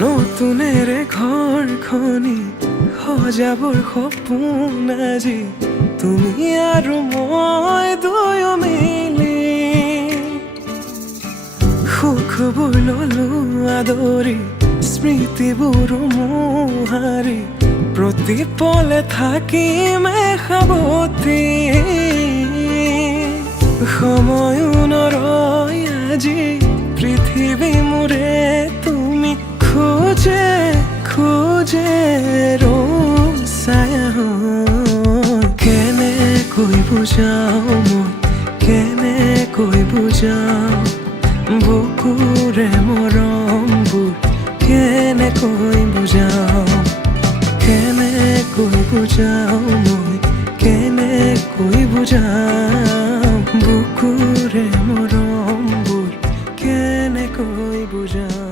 নতুনেৰে ঘৰখনি সজাবৰ সপোন আজি তুমি আৰু মই দুয়ো মিলি সুখবোৰ ললো আদৰি স্মৃতিবোৰ মোহাৰি প্ৰতি পলে থাকিম সাৱতি সময়ো নৰয় আজি পৃথিৱী মোৰে তুমি খোজে খোজে ছায়া কেনেকৈ বুজাও মই কেনেকৈ বুজাও বুকুৰে মৰমবোৰ কেনেকৈ বুজাও কেনেকৈ বুজাও মই কেনেকৈ বুজাও বুকুৰে মৰমবোৰ কেনেকৈ বুজাও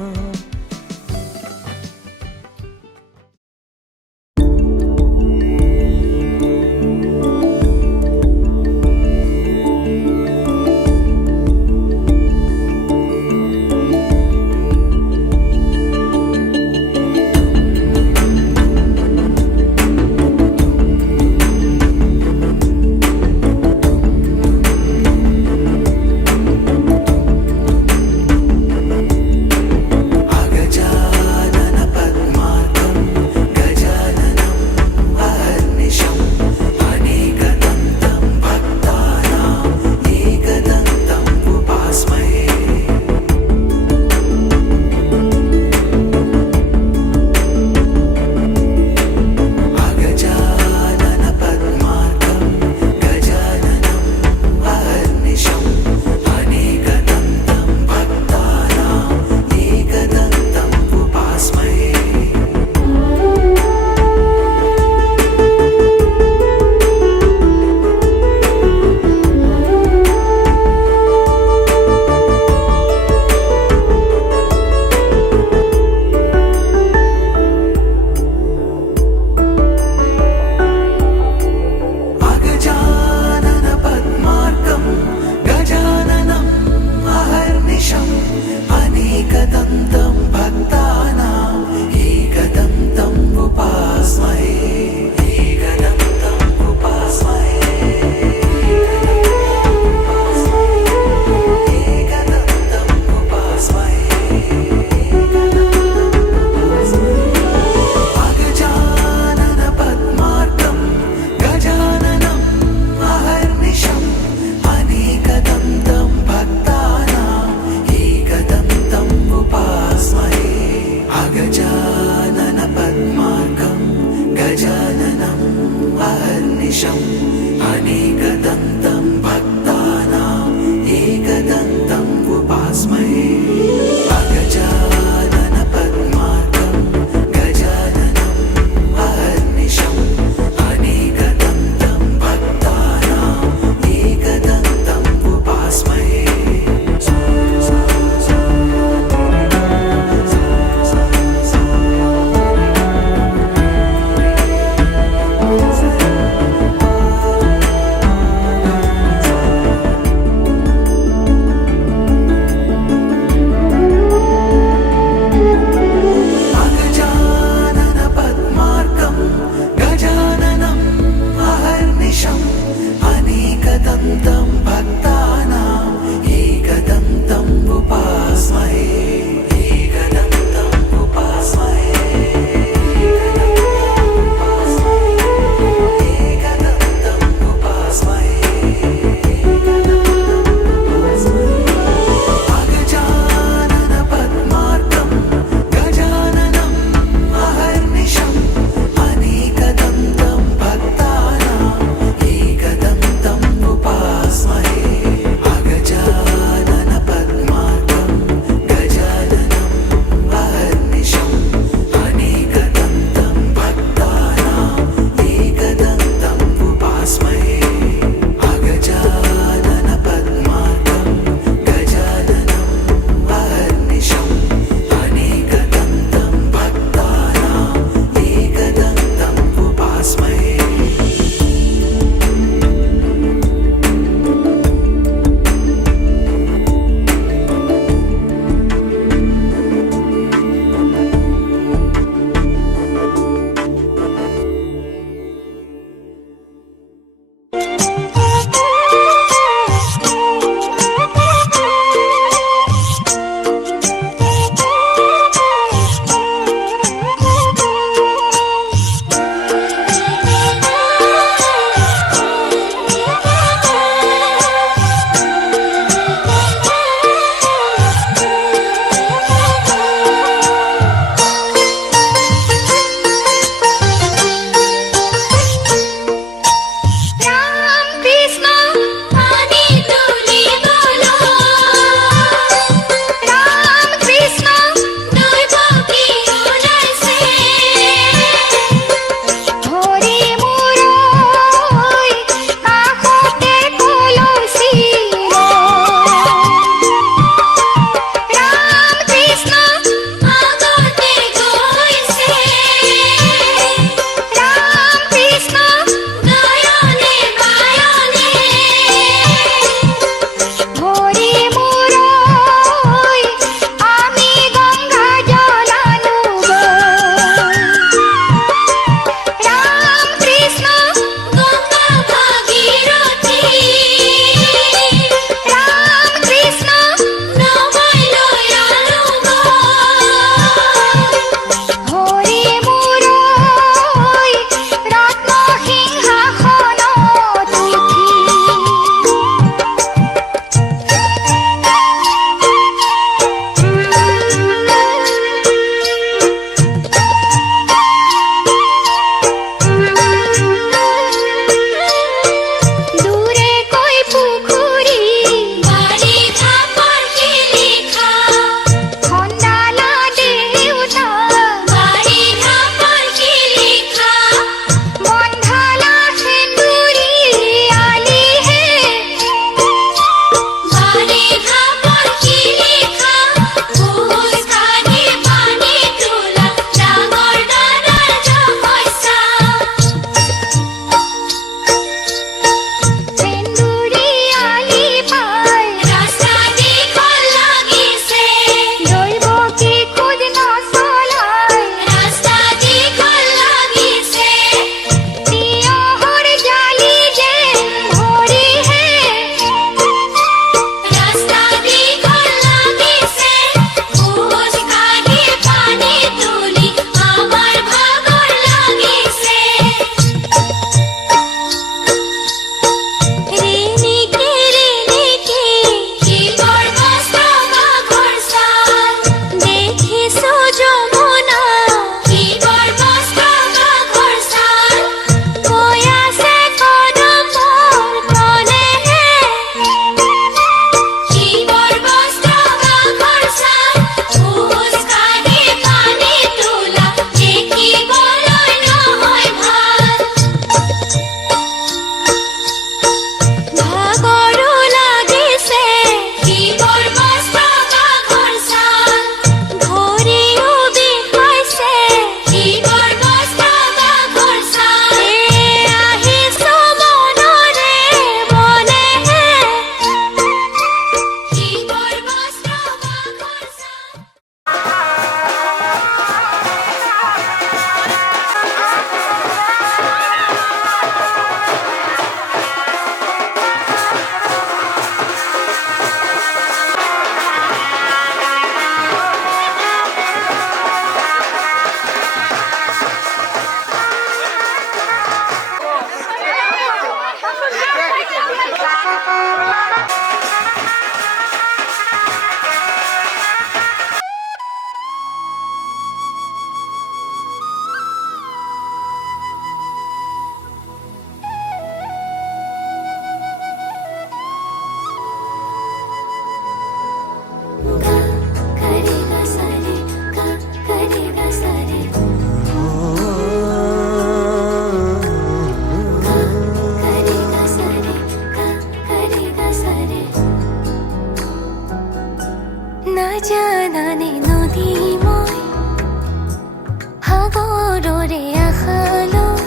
মনৰে আশালৈ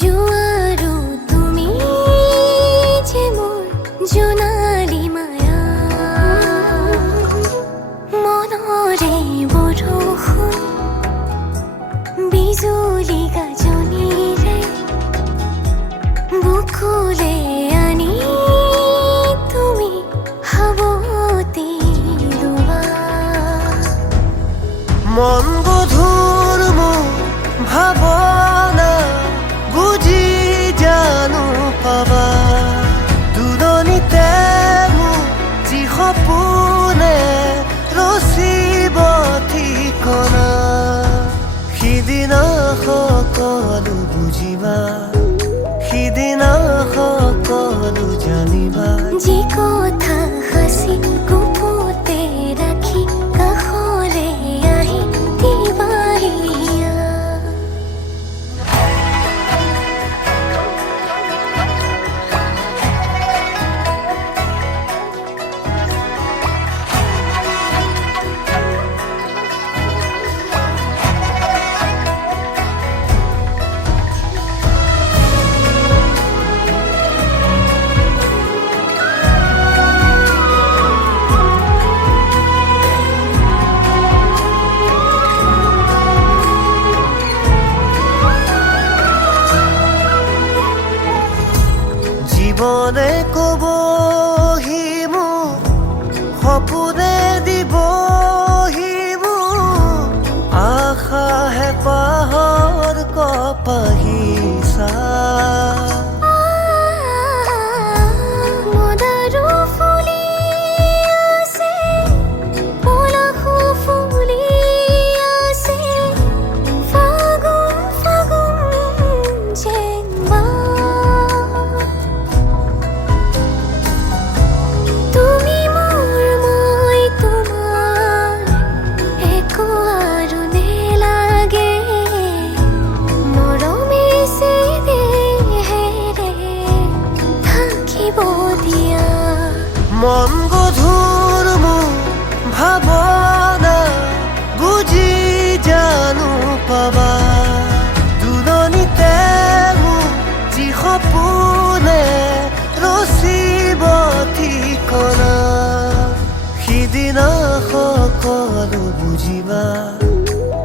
জোৱাৰো তুমি যে মোৰ জোনালী মায়া মনৰে বৰষুণ বিজুলী গাজনিৰে বুকুলে আনি তুমি হাবতি লোৱা মন গধুৰ মোৰ ভাৱনা বুজি জানো পাবা দুৰণিতে মোৰ যি সপোনে ৰচিব ঠিকনা সিদিনা সকলো বুজিবা সিদিনা সকলো জানিবা যি কথা সাঁচি গুপুতে ৰাখি কাষলে আহি দিবাহিয়া জীৱনে ক'বহি মোক সপোনে দিবহি মোক আশাহে পাহৰ কপাহিছা মদাৰো ফুলি আছে পলাশো ফুলি আছে ফাগুন ফাগুন যেন তুমি মোৰ মই তোমাৰ একো আৰু নেলাগে মৰমে সে দেহেৰে থাকিব দিয়া মন গধুৰ মোৰ ভাৱনা বুজি জানো পাবা দুৰণিতে মোৰ যি সপোনে ৰচিব ঠিকনা সিদিনা সকলো বুজিবা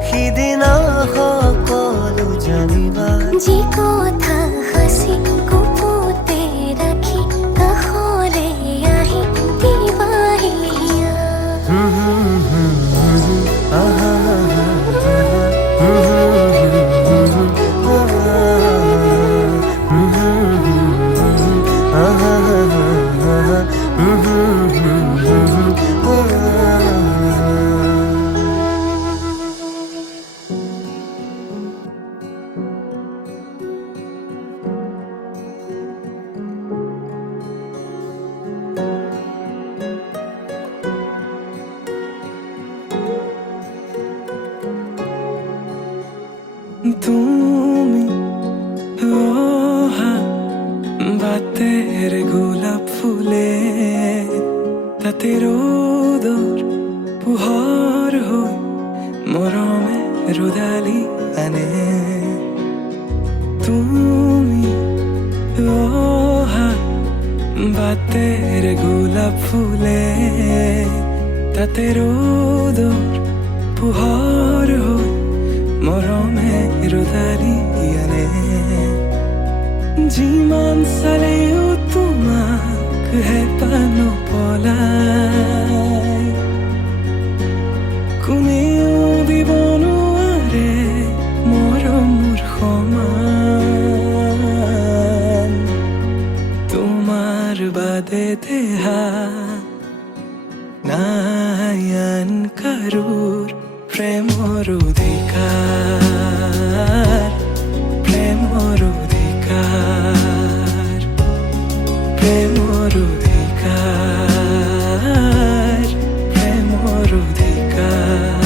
সিদিনা সকলো জানিবা যি কথা সাঁচি গুপুতে ৰাখি কাষলে আহি দিবাহিয়া তুমি অহা বাতেৰ গোলাপ ফুলে তাতে ৰোদৰ পোহৰ হৈ মৰমে ৰুদালি আনে তুমি অহা বাতেৰ গোলাপ ফুলে তাতে ৰ'দৰ পোহৰ হৈ মৰমে ৰুদালি আনে যিমান চালেও তোমাক হেঁপাহ পলাই কোনেও দিব নোৱাৰে মৰমৰ সমান তোমাৰ বাদে দেহা নাই আন কাৰোৰ প্ৰেমৰ অধিকাৰ প্ৰেমৰ অধিকাৰ প্ৰেমৰ অধিকাৰ প্ৰেমৰ অধিকাৰ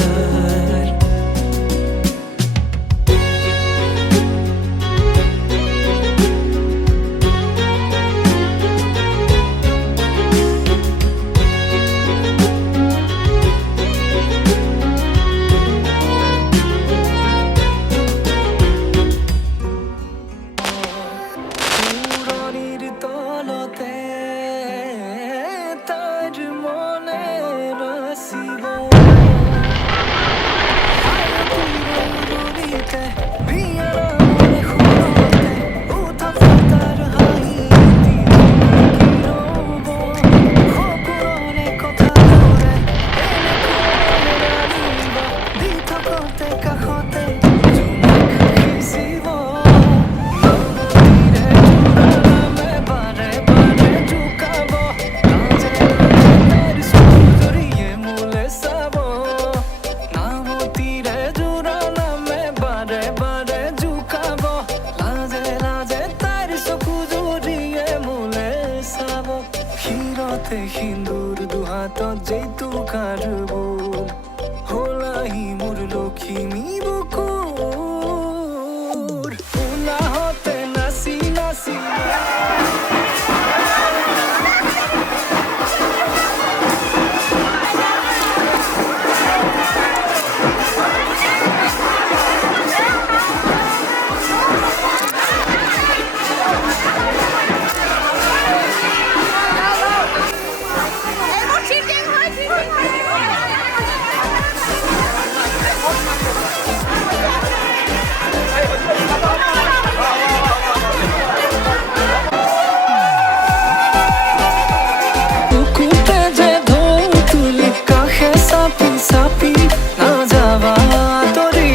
কাৰবোৰ হলাহি মোৰ লখিমী বুকুৰ উলাহতে নাচি নাচি বুকুতে যে ঢৌ তুলি কাষে চাপি চাপি নাযাবা তৰি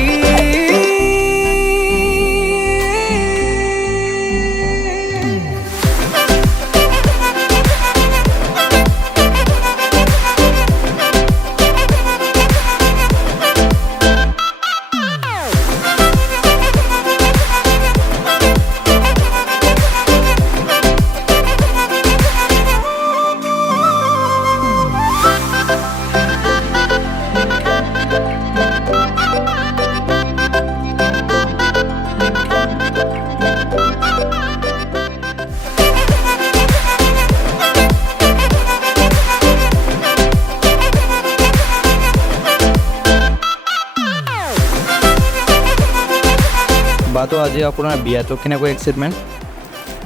বাটো আজি আপোনাৰ বিয়াটো কেনেকৈ এক্সাইটমেণ্ট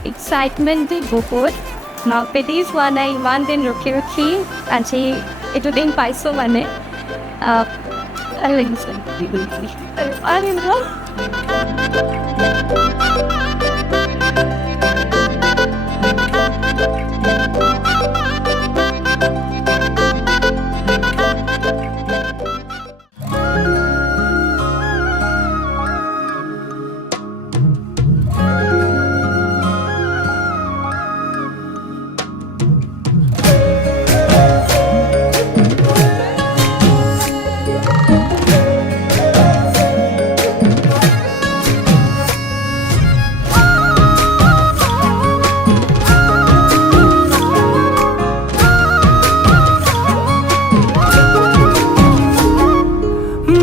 এক্সাইটমেণ্টটো বহুত মাপেদি হোৱা নাই ইমান দিন ৰখি ৰখি আজি এইটো দিন পাইছোঁ মানে ভাল লাগিছে আৰু ন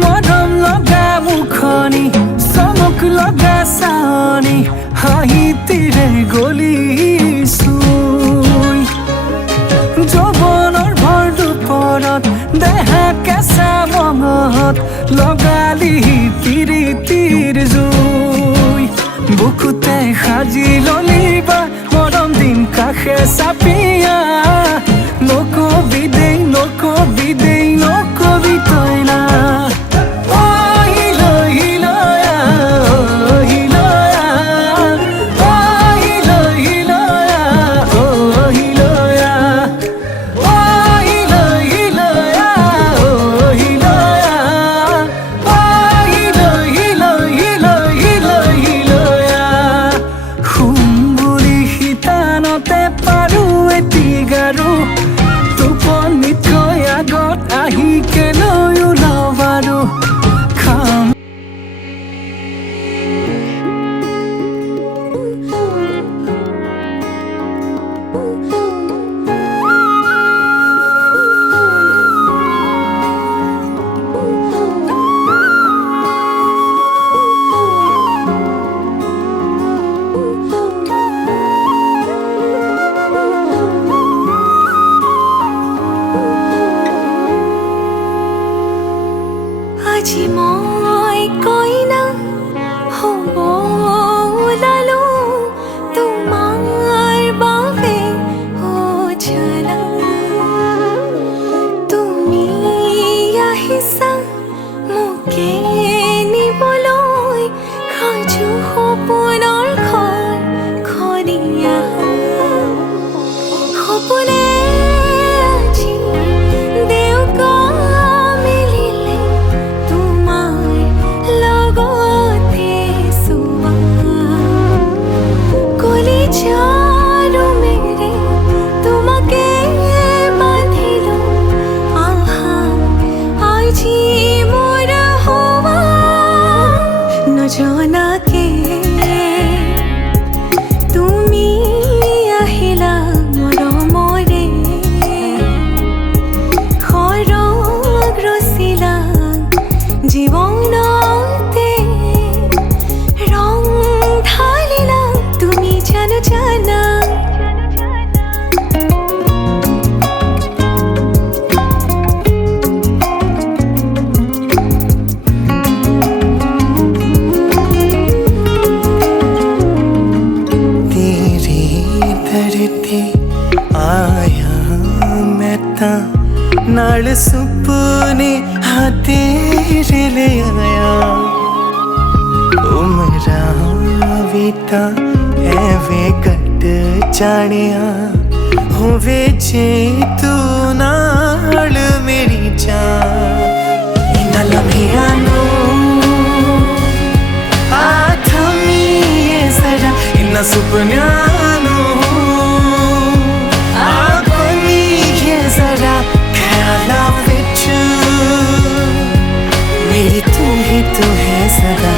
মৰম লগা মুখনি চমক লগা চানি হাঁহিতিৰে গলিচুই যৌৱনৰ ভৰ দুপৰত দেহা কেঁচা মঙত লগালি তিৰিতিৰ জুই বুকুতে সাজি ললিবা মৰম দিম কাষে চাপিয়া নকবি দেই নকবি দেই নকবি তই না টোপনিতকৈ আগত আহি কেলৈও লবাৰো খাম আজি মই কইনা হ'ব ওলালো তোমাৰ বাবে উজালা তুমি আহিছা মোকে নিবলৈ সাজু সপোনৰ ঘৰ খনিয়া সপোনে আজি দেউকা মিলিলে তোমাৰ লগতে চুৱা কলিজাৰো মেৰে তোমাকে বান্ধিলো আহা আজি মোৰ হোৱা নজনাকে তুমি আহিলা মৰমৰে ঘৰৰ ਤਾਂ ਐਵੇਂ ਕੱਟ ਜਾਣਿਆ ਹੋਵੇ ਜੇ ਤੂੰ ਨਾਲ ਮੇਰੀ ਜਾਨ ਇਨ੍ਹਾਂ ਲਮਹਿਆਂ ਨੂੰ ਆ ਥਮੀਏ ਜ਼ਰਾ ਇਨ੍ਹਾਂ ਸੁਪਨਿਆਂ ਨੂੰ ਆ ਬਣੀਏ ਜ਼ਰਾ ਖਿਆਲਾਂ ਵਿੱਚ मेरी तू ही तो है सदा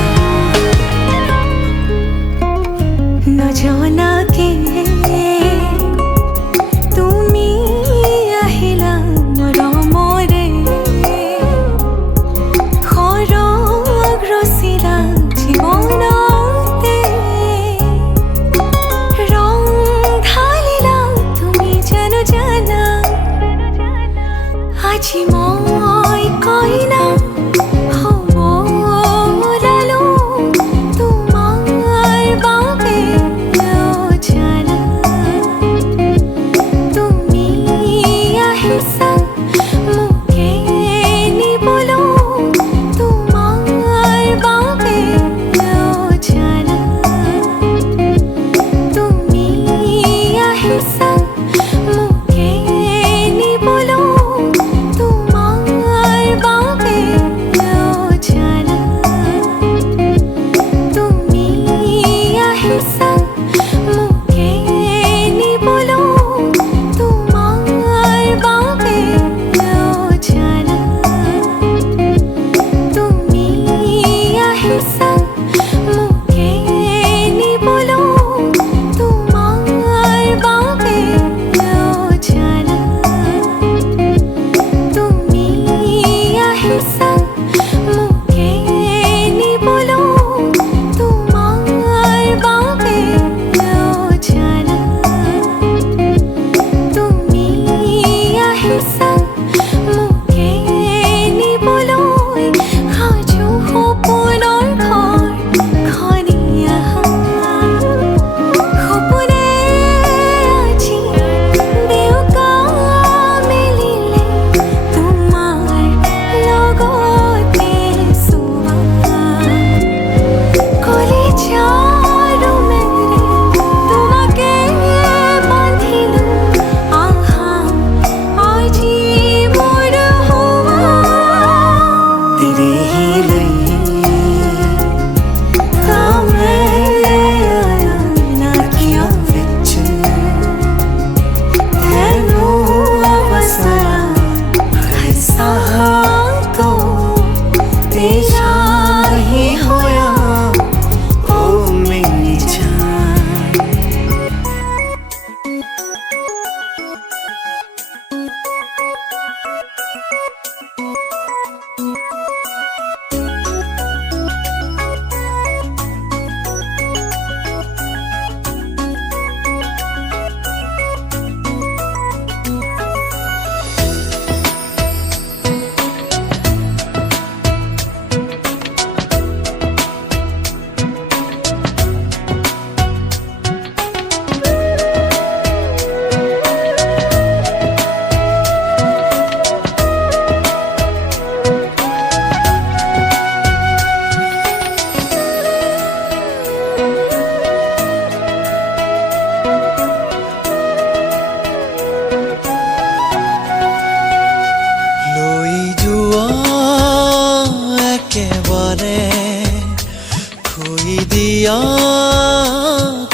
न जाना के তুমি আহিলা মৰমৰে খৰগ ৰচিলা জীৱনতে ৰং ঢালিলা তুমি জানো জানা আজি মই কইনা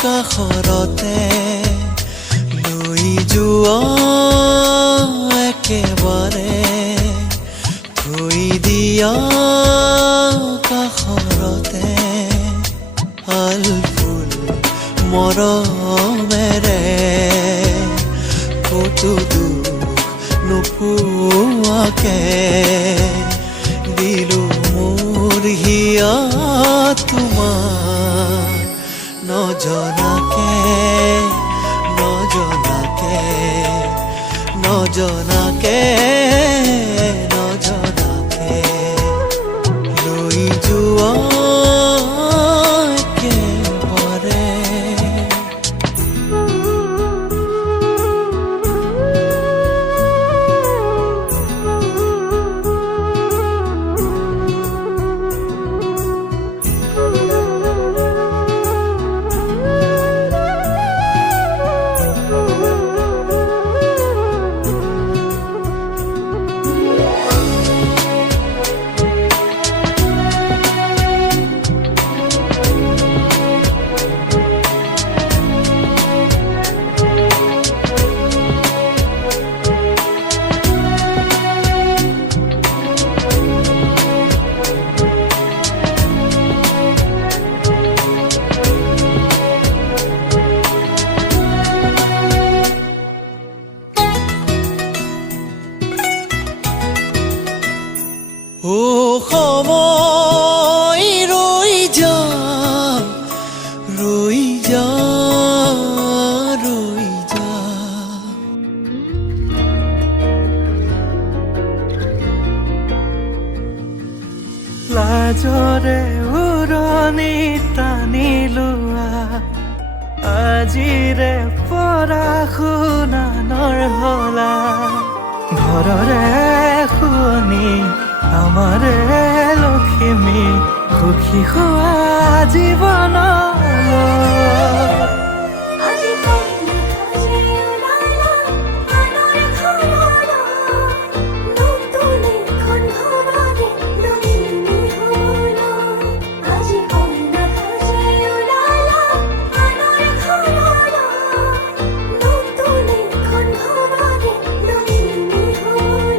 কাষৰতে লৈ যোৱা একেবাৰে থৈ দিয়া কাষৰতে আলফুল মৰমেৰে কতো দুখ নোপোৱাকে দিলো মোৰ হিয়া তোমাৰ নজনাকে নজনাকে নজনাকে নজনাকে লৈ যোৱা একেবাৰে কাগজৰে উৰণি টানি লোৱা আজিৰে পৰা শুনানৰ হলা ঘৰৰে শুৱনি আমাৰে লখিমী সুখী হোৱা জীৱনলৈ আজি কইনা সাজে ওলালা আনৰ ঘৰলৈ নতুন এখন ঘৰৰে লখিমী হ'ল আজি কইনা সাজে ওলালা আনৰ ঘৰলৈ নতুন এখন ঘৰৰে লখিমী হ'ল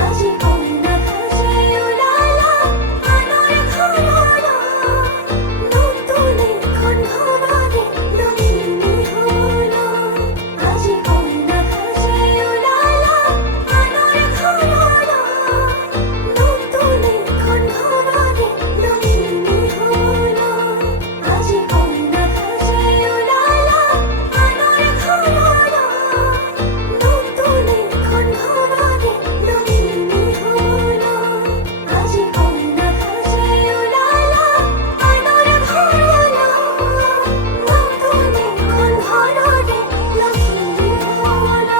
আজি কইনা সাজে ওলালা আনৰ ঘৰলৈ নতুন এখন ঘৰৰে লখিমী হ'ল আজি কইনা সাজে ওলালা আনৰ ঘৰলৈ নতুন এখন ঘৰৰে লখিমী হ'ল আজি কইনা সাজে ওলালা আনৰ ঘৰলৈ নতুন এখন ঘৰৰে লখিমী হ'ল আজি কইনা সাজে ওলালা আনৰ ঘৰলৈ নতুন এখন ঘৰৰে লখিমী হ'ল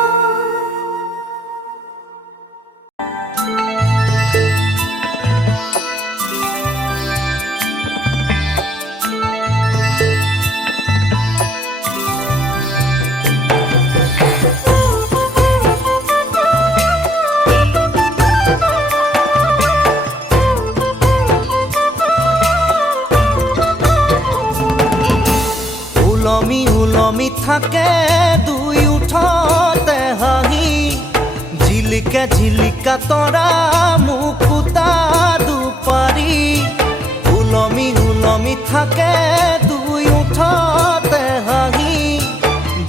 উলমি উলমি থাকে দুই উঠতে হাঁহি জিলিকা জিলিকা তৰা মুকুতা দুপাৰি উলমি উলমি থাকে দুই উঠতে হাঁহি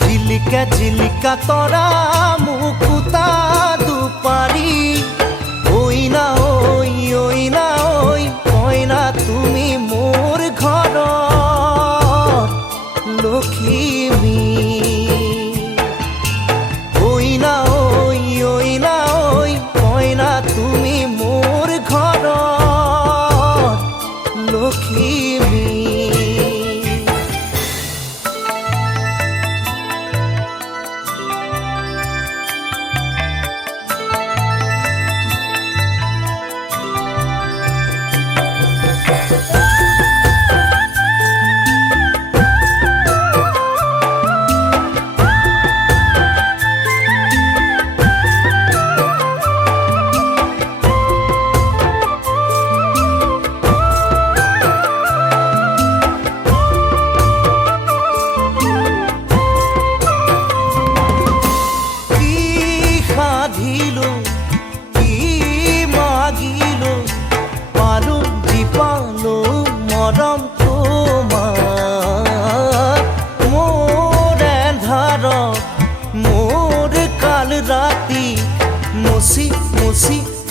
জিলিকা জিলিকা তৰা মুকুতা দুপাৰি ঐ না ঐ কইনা তুমি মোৰ ঘৰত লখিমী ঐ না ঐ কইনা তুমি মোৰ ঘৰত লখিমী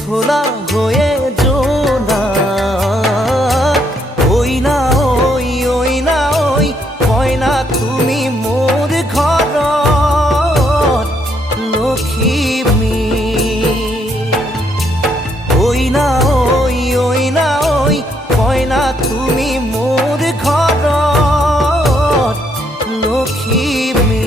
খোলা হয়ে জোনা ওই না ওই কইনা তুমি মোর ঘর লখিমী ওই না ওই কইনা তুমি মোর ঘর লখিমী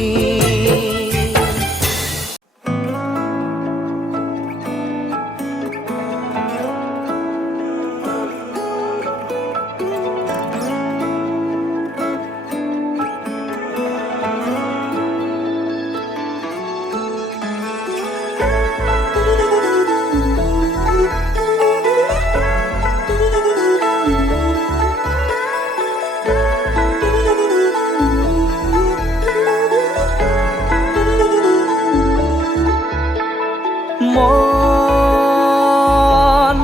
মন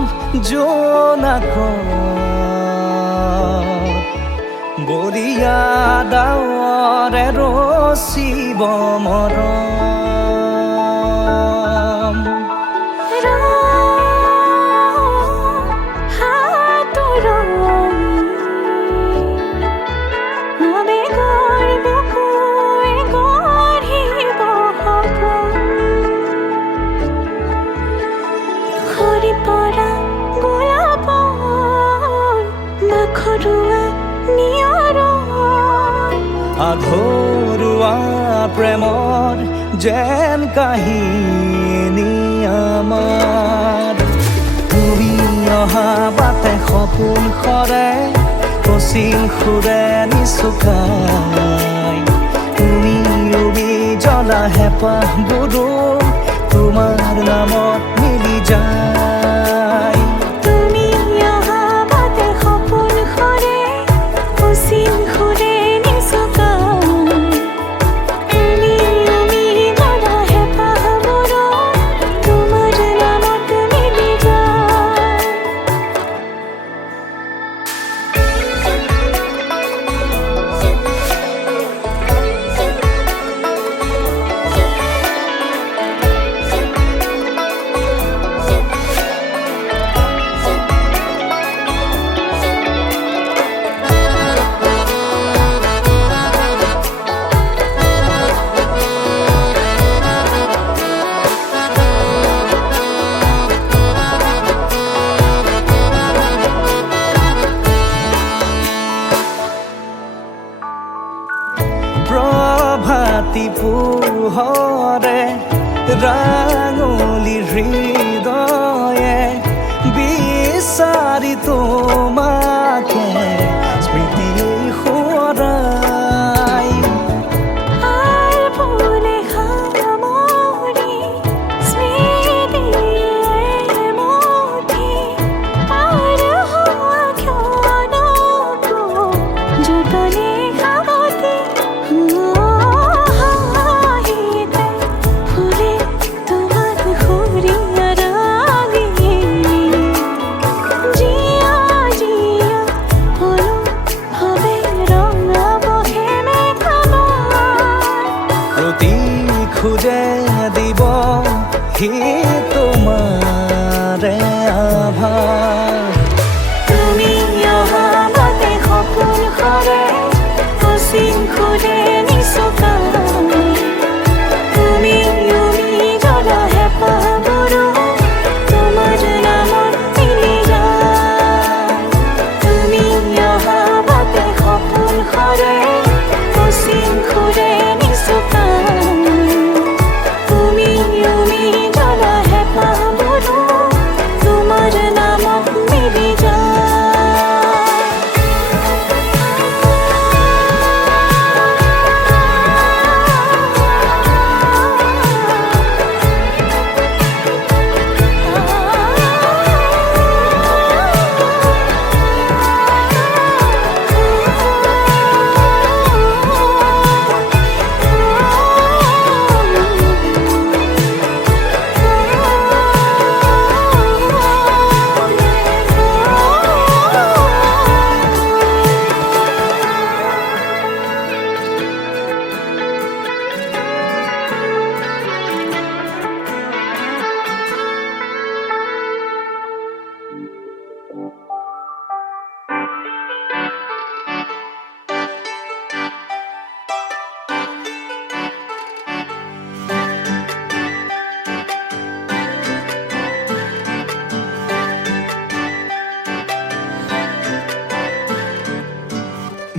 জোনাক বৰিয়া ডাৱৰে ৰচিব মৰম পৰা গোলাপ ঘৰুৱা প্ৰেমৰ যেন কাহিনী আমাৰ তুমি অহা বাটে সপোন সৰে কচিং সুৰে নিচুকাই তুমি উবি জ্বলা হেঁপাহবোৰো তোমাৰ নামত মিলি যায় তুমি অহা বাটে সপোন সৰে কচিং সুৰে নিচুকাই তুমি উমি জ্বলা হেঁপাহবোৰো তোমাৰ নামত মিলি যায় প্ৰভাতী পোহৰে ৰাঙলী হৃদয়ে বিচাৰি তোমাকে স্মৃতি সোঁৱৰাই আর ফুলে খামরি স্মৃতিয়ে মুঠি পার হওয়া ক্ষণকো যতনে খাবতে হাহিতে ফুলে তোমার খুরিয়া রাগে জিয়া জিয়া হলো হবে রঙা বহে মেঘামার প্ৰতি খোজে দিব সি তোমাৰে আভাৰ তুমি অহা বাটে সপোন সৰে কচিং সুৰে নিচুকাই তুমি উমি জ্বলা হেঁপাহবোৰো তোমাৰ নামত মিলি যায় তুমি অহা বাটে সপোন সৰে কচিং সুৰে নিচুকাই তুমি উমি জ্বলা হেঁপাহবোৰো তোমাৰ নামত মিলি যায়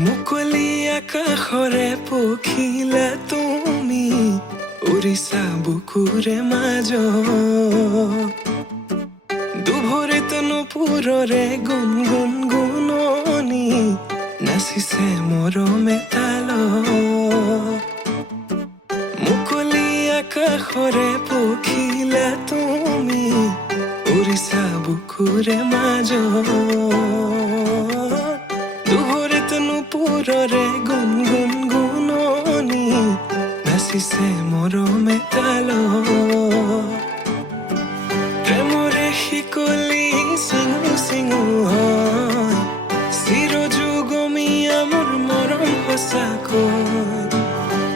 মুকলি আকাশৰে পখিলা তুমি উৰিছা বুকুৰে মাজত দুভৰিত নুপুৰৰে গুণ গুণ গুণনি নাচিছে মৰমে তালত মুকলি আকাশৰে পখিলা তুমি উৰিছা বুকুৰে মাজত দুভৰিত নুপুৰৰে গুণ গুণ গুণনি নাচিছে মৰমে তালত প্ৰেমৰে শিকলি চিঙু চিঙু হয় চিৰযুগমীয়া মোৰ মৰম সঁচাকৈ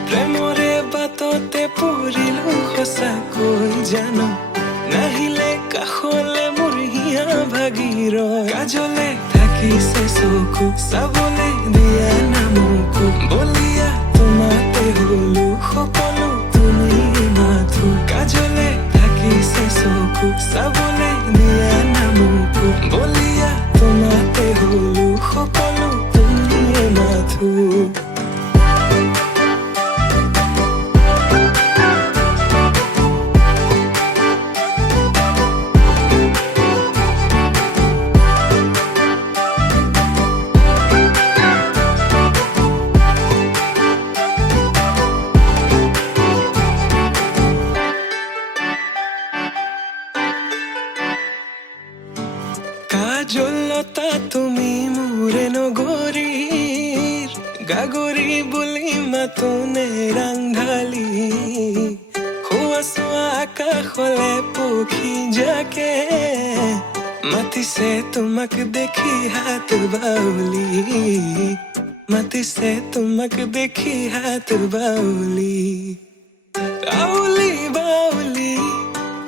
প্ৰেমৰে বাটতে পৰিলো সঁচাকৈ জানো নাহিলে কাষলে মোৰ হিয়া ভাগিৰ কাজলে থাকিছে চকু চাবলে দিয়া নামকো বলিয়া তোমাতে হলো সকলো তুমি মাথো কাজলে থাকিছে চকু চাবলে দিয়া নামকো বলিয়া তোমাতে হলো সকলো তুমি মাথো জাগৰি বুলি মাতোনে ৰাংঢালি খোৱা চোৱা আকাশলে পক্ষী জাকে মাতিছে তোমাক দেখি হাত বাউলি মাতিছে তোমাক দেখি হাত বাউলি আউলি বাউলি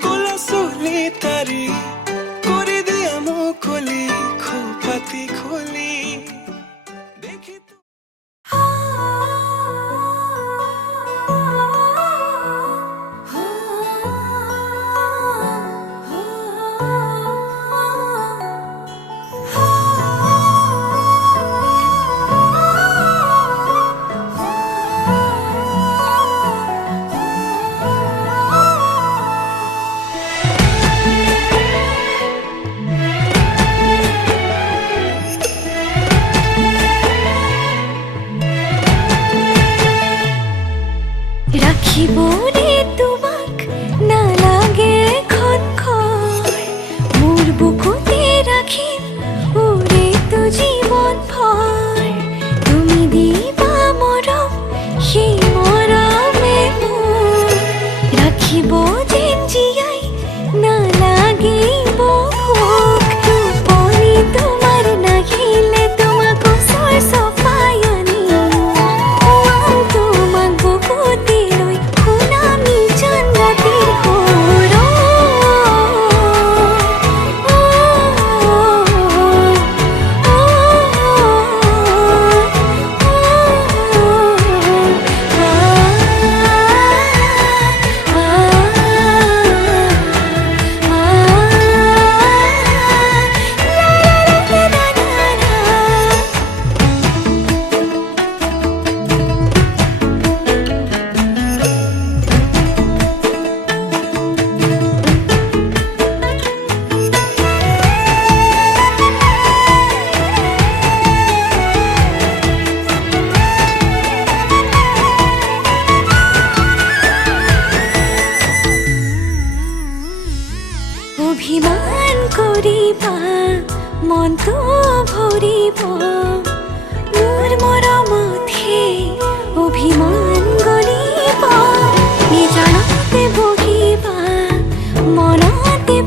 কোলা চুলি তাৰি কৰি দিয়া মুকলি খোপাতি খুলি দেখি ৰাখিবৰে তোমাক নালাগে খন মোৰ বুকুতে ৰাখিম উৰে তো জীৱন ভৰ তুমি দিবা মৰম সেই মৰমে মোৰ ৰাখিব যেন জীয়াই নালাগিব ভোক টোপনি তোমাৰ নাহিলে তোমাক ওচৰ চপাই আনিম তোমাক বুকুতে লৈ শুনামি চন্দ্ৰাতিৰ সুৰ অভিমান কৰিবা মনটো ভৰিব মোৰ মৰমতহে অভিমান গলিব নিজানতে বহিবা মনতে